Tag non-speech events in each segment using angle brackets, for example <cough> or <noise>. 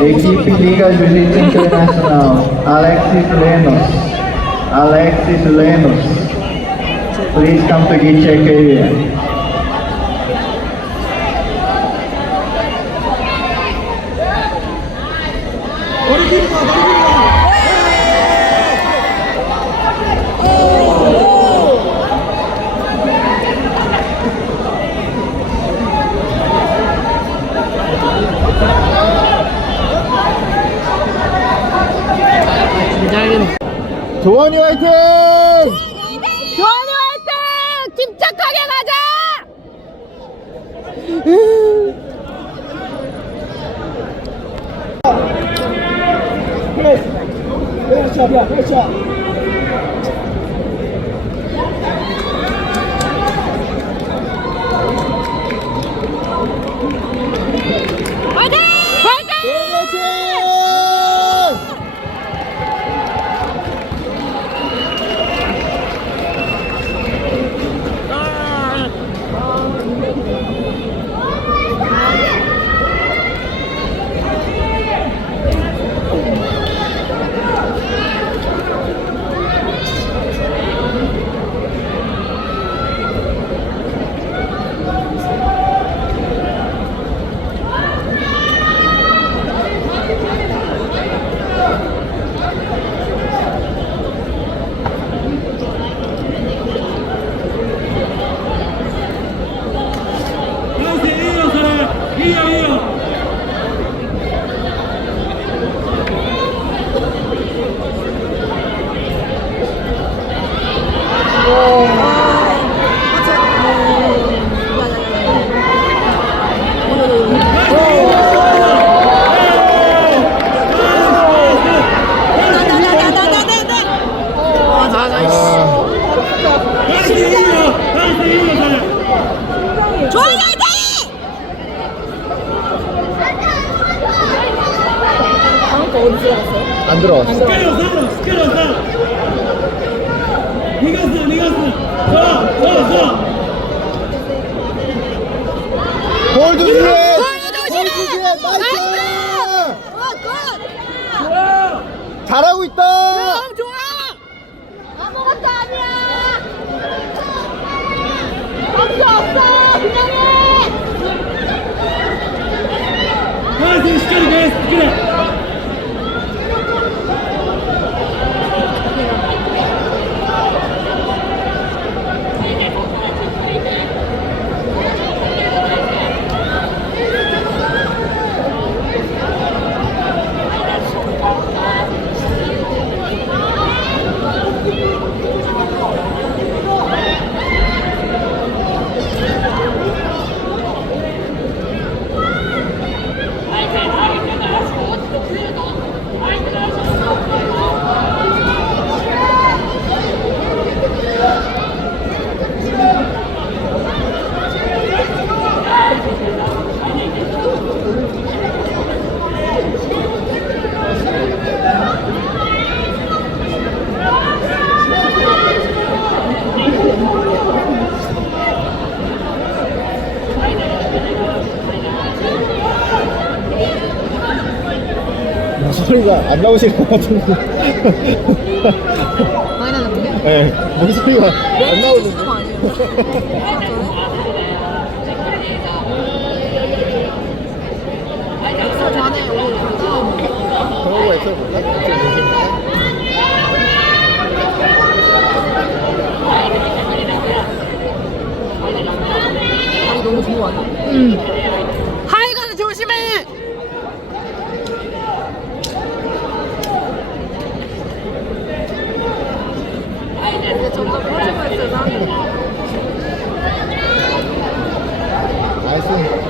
Equipe Liga Jiu-Jitsu Internacional, Alexis Lenos. Alexis Lenos. Please come to get check area. 조원이 화이팅! 교환이 화이팅! 침착하게 가자! 화이팅! 화이팅! 조환이 화이팅! 안 들어왔어. 골 조심해! 골 조심해! 나이스! 어, 굿! 잘하고 있다! 형 좋아! 아무것도 아니야! 없어 없어! 그냥 해! 목소리가 안 나오실 것 같은데. 많이 나는데? 네, 목소리가 안 나오는데. 엑소 전에 오고 그러고 엑셀 볼까? 엑셀 보십니까? 다리 너무 좋은 거 아니야? 응 하이가는 조심해! 근데 점점 퍼지고 있어 사람들이 나이스.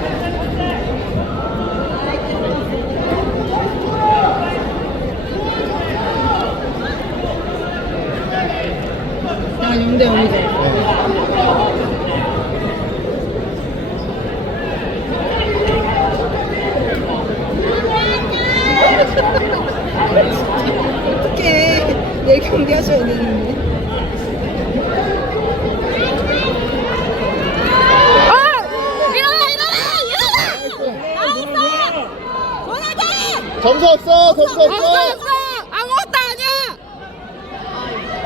점수 없어 점수 없어 없어 없어 아무것도 아니야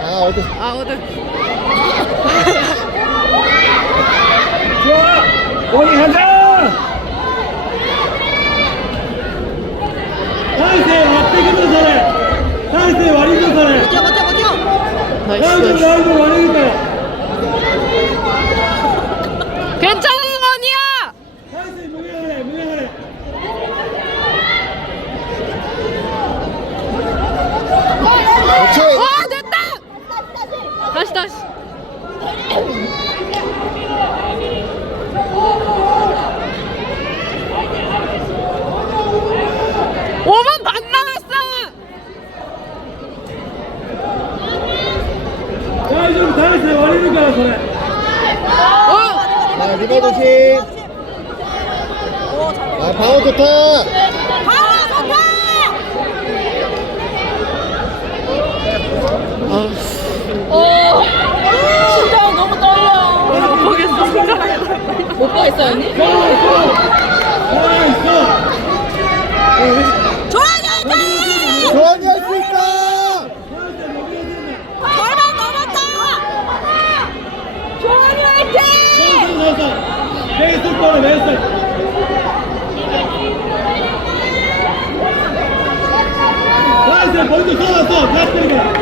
아 어디 아 어디 좋아! 원이 가자! 나이스! 앞뒤기도 잘해! 나이스! 와리도 잘해! 버텨 버텨 버텨 나이스! 나이스! 괜찮아 원이야 나이스! 무게하래! 무게하래! 그렇지 와 됐다 다시 다시 오분반 남았어 나이스! 나이스! 와리도 가라それ 어 자 리버 조심 아 방어 좋다 어, 심장 너무 떨려. 못 보겠어, 심장. 못 보겠어, 언니? 나이스! 조한이 할 수 있다 절반 넘었다! 조원이 화이팅! 나이스! 베이스 볼에 베이스! 나이스! 먼저 쏘았어! 대학생이가!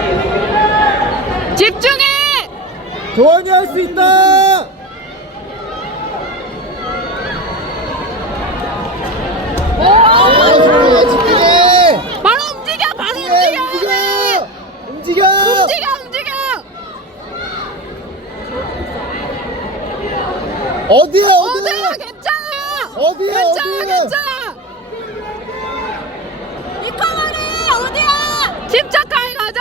집중해! 조한이 할 수 있다 아 집중해 집중해 바로 움직여, 바로 예, 움직여! 움직여 움직여 움직여, 움직여! 어디야 어디야, 어디야 괜찮아! 어디야, 괜찮아, 어디야? 괜찮아! 이커머리 어디야? 집착하게 가자!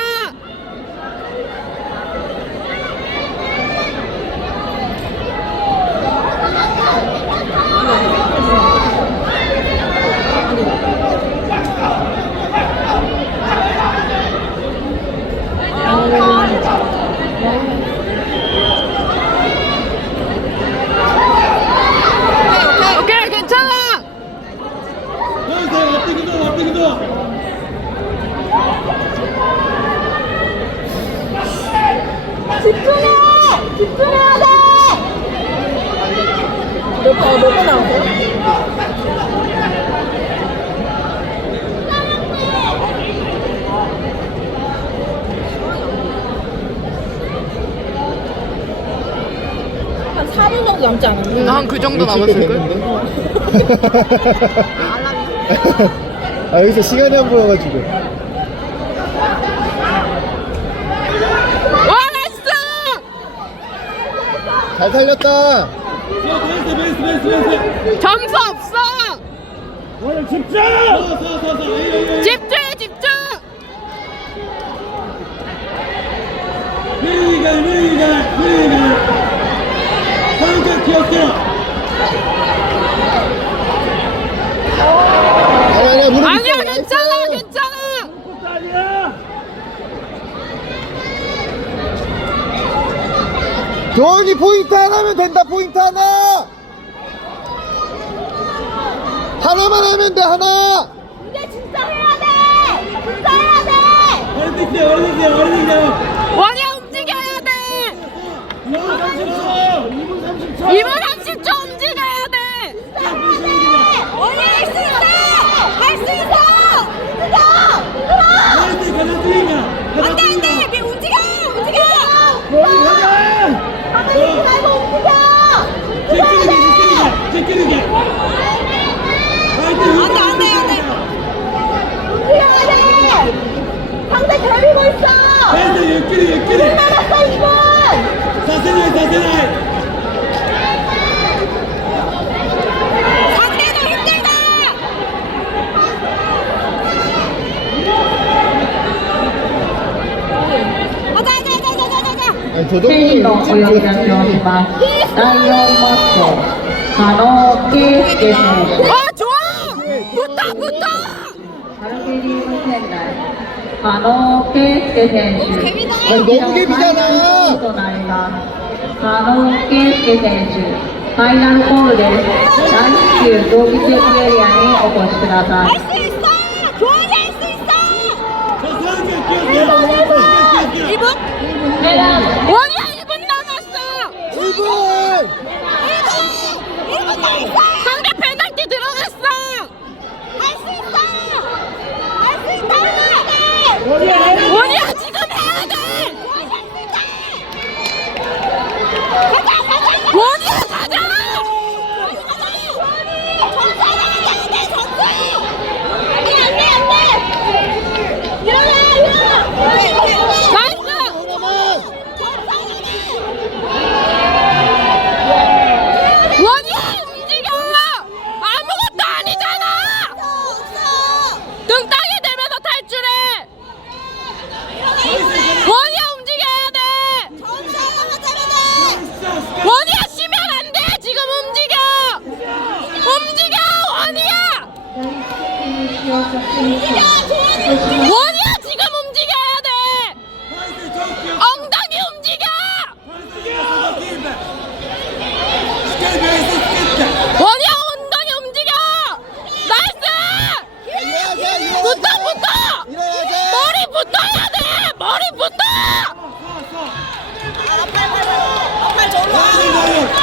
오케이, 괜찮아! 나이스! 앞뒤기도 앞뒤기도! 집중해! 집중해야 돼! 몇 번, 몇번 나왔어요? 한 4분 정도 남지 않았나? 한 그 정도 남았을걸? <laughs> 아 여기서 시간이 안 보여가지고 와, 나이스! 잘 살렸다! 점수 없어! 오늘 집중! 집중해, 집중! 미리가 미리가 미리가 상자 기억해요 아니 아니야 무릎 아니야, 있어, 괜찮아, 나이스. 괜찮아! 그것도 아니야 조은이 포인트 하나면 된다 포인트 하나 하나만 하면 돼 하나 이제 진짜 해야 돼! 진짜 해야 돼! 있어요 어디 있어요 원 나이 상대도 힘들다! 가자, 가자, 가자, 가자, 가자! 아니 저 フェリーの정도는泳ぎ出しをします。第4マット、加納圭介選手。 와, 좋아! 붙어, 붙어! カルビリウム仙 加納圭介選手ボケボケ見たなー加納圭介選手ファイナルコールです来週ドキセクエリアにお越しください 붙어! 일어나야지! 머리 붙어야 돼! 머리 붙어! 아, 팔, 팔, 팔! 저리 와!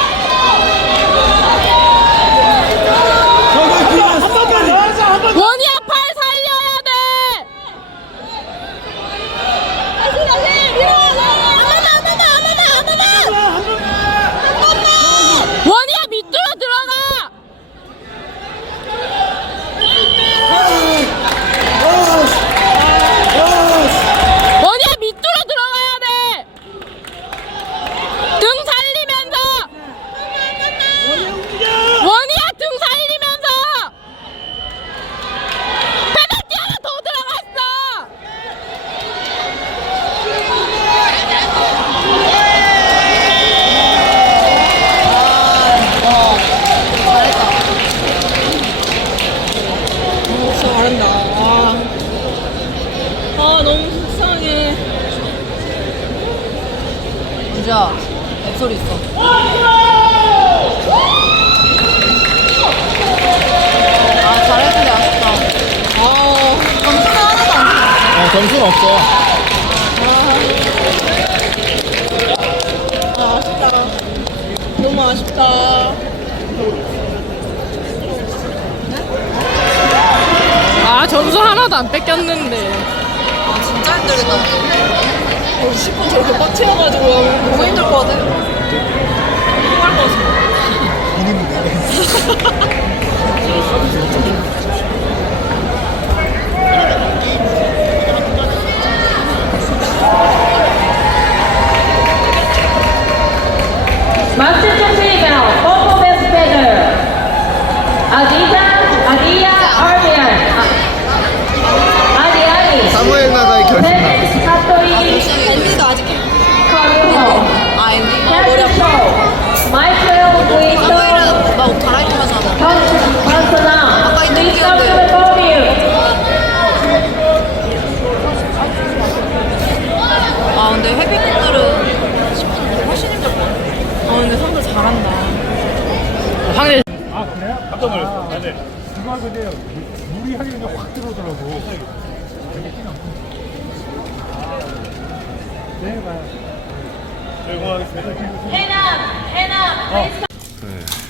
점수는 없어. 아, 아쉽다. 너무 아쉽다. 아 점수 하나도 안 뺏겼는데 아, 진짜 힘들겠다. 어, 10분 저렇게 꽉 채워가지고 너무 힘들 것 같아. 통할 것 같아. <laughs> Masterchef 그냥 무리하게 그냥 확 들어오더라고. 네, 봐요. 해남, 해남, 네.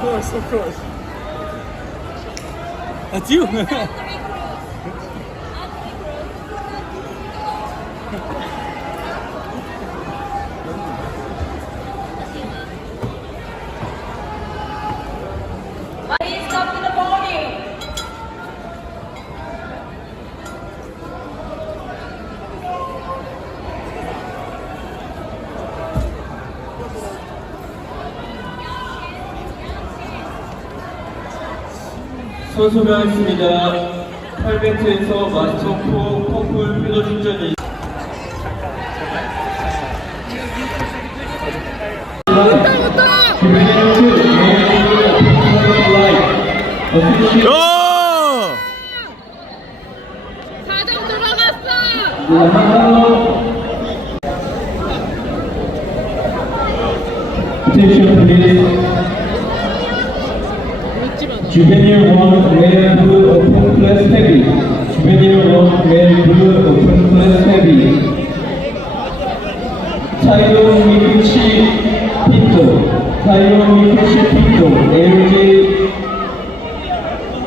course, of course. That's you. <laughs> 선소명했습니다. 800트에서 마스터포 커플 휘도 출전이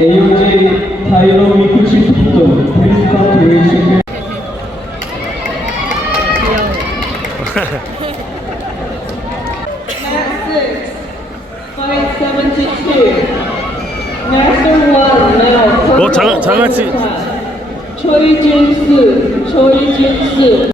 AOJ. Please come to reach 뭐 장, 장아찌 조이진스, 조이진스.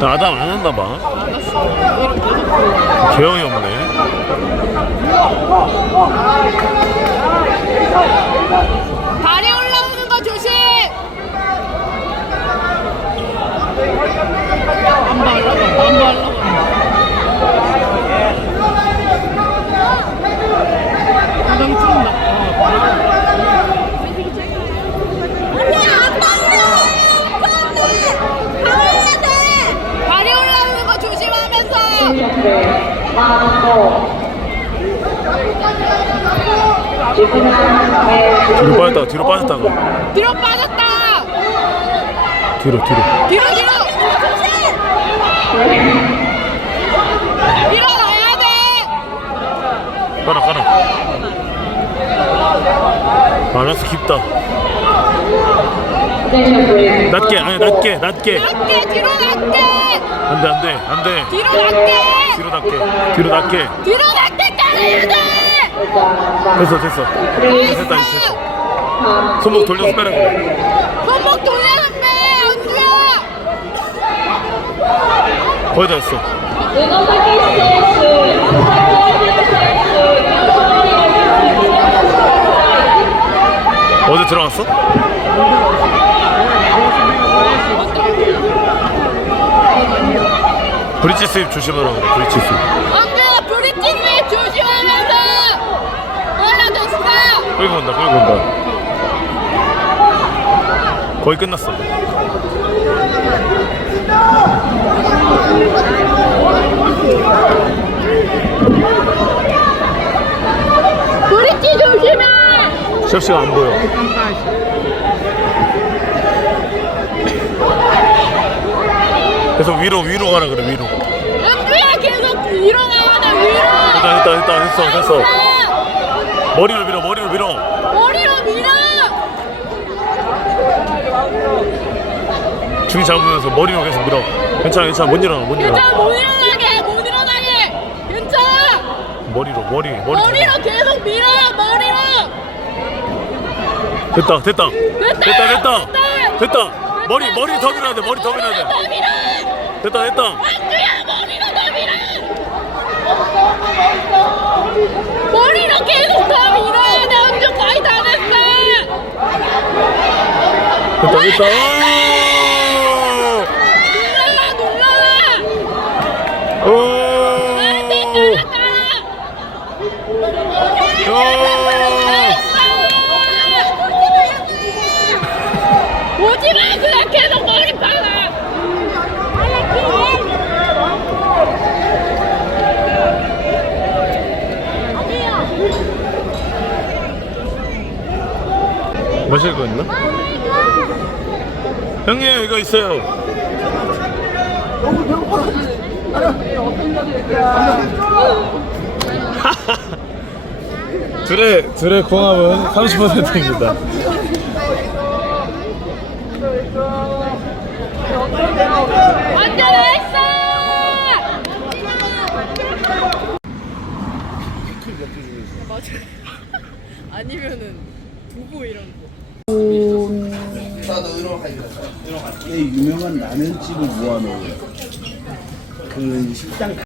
나담 안 했나 봐. 개형이 없네. 다리 올라오는 거 조심. 안 발라봐. 안 발라봐. 가장 튼다. 다리 올라오는 거 조심하면서. 뒤로 빠졌다가 뒤로 빠졌다가 뒤로 빠졌다. 뒤로 뒤로. 뒤로 뒤로. 밀어놔야 돼. 깔아 깔아. 알았어 깊다. 낮게 아니 낮게 낮게. 낮게 뒤로 낮게. 안돼 안돼 안돼. 뒤로 낮게. 뒤로 낮게 뒤로 낮게. 뒤로 낮게 따라야 돼. 됐어 됐어. 됐다 됐어. 손목 돌려서 빼라 그래. 손목 돌리는데 언제야? 거의 다 했어. 어디 들어갔어? 브릿지 스윕 조심하라 그래 브릿지 스윕 언제야 브리티스 조심하면서. 올라됐어. 끌고 온다 끌고 온다 거의 끝났어 브리티 조심해. 셰프씨가 안 보여 계속 위로 위로 가라 그래 위로 은주야 계속 위로 나와 나 위로. 됐다 됐다 됐다 됐어 됐어 머리로 밀어 머리로 밀어 머리로 밀어. 중 잡으면서 머리로 계속 밀어 괜찮아 괜찮아 못 일어나 못 일어나 괜찮아 못 일어나게 못 일어나게. 괜찮아. 머리로 머리 머리 머리로 계속 밀어 머리로. 됐다 됐다. 됐다 됐다 됐다. 됐다 머리 머리 더 밀어야 돼 머리 더 밀어야 돼 더 밀어. 됐다 됐다 안주야 머리로 더 밀어. 머리로 계속 더 밀어야 돼 안주 거의 다 됐어. 됐다 됐다 눌러라 눌러라. 오! 안돼 오! 따라 오지 마 그냥 계속 머리 박아. 마실 거 있나? 형님 이거 있어요 둘의 둘의 궁합은 30%입니다. 완전 했어. 아니면은 두부 이런 거. 꽤 유명한 라면집을 모아놓은 그 식당